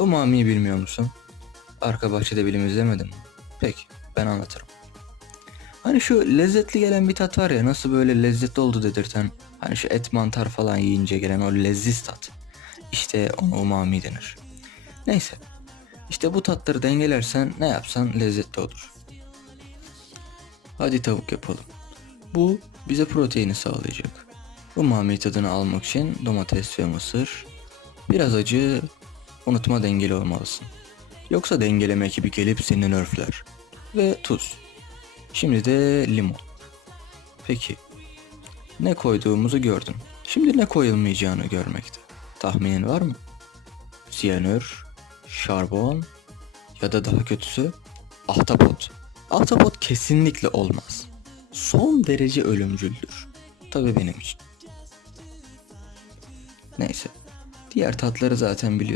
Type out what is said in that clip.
Umami'yi bilmiyor musun? Arka bahçede bilim izlemedin mi? Peki ben anlatırım. Hani şu lezzetli gelen bir tat var ya nasıl böyle lezzetli oldu dedirten. Hani şu et mantar falan yiyince gelen o leziz tat. İşte ona umami denir. Neyse. İşte bu tatları dengelersen ne yapsan lezzetli olur. Hadi tavuk yapalım. Bu bize proteini sağlayacak. Umami tadını almak için domates ve mısır. Biraz acı, unutma dengeli olmalısın. Yoksa dengeleme ekibi gelip seni nerfler. Ve tuz. Şimdi de limon. Peki. Ne koyduğumuzu gördün. Şimdi ne koyulmayacağını görmekte. Tahminin var mı? Siyanür, şarbon ya da daha kötüsü ahtapot. Ahtapot kesinlikle olmaz. Son derece ölümcüldür. Tabii benim için. Neyse. Diğer tatları zaten biliyorum.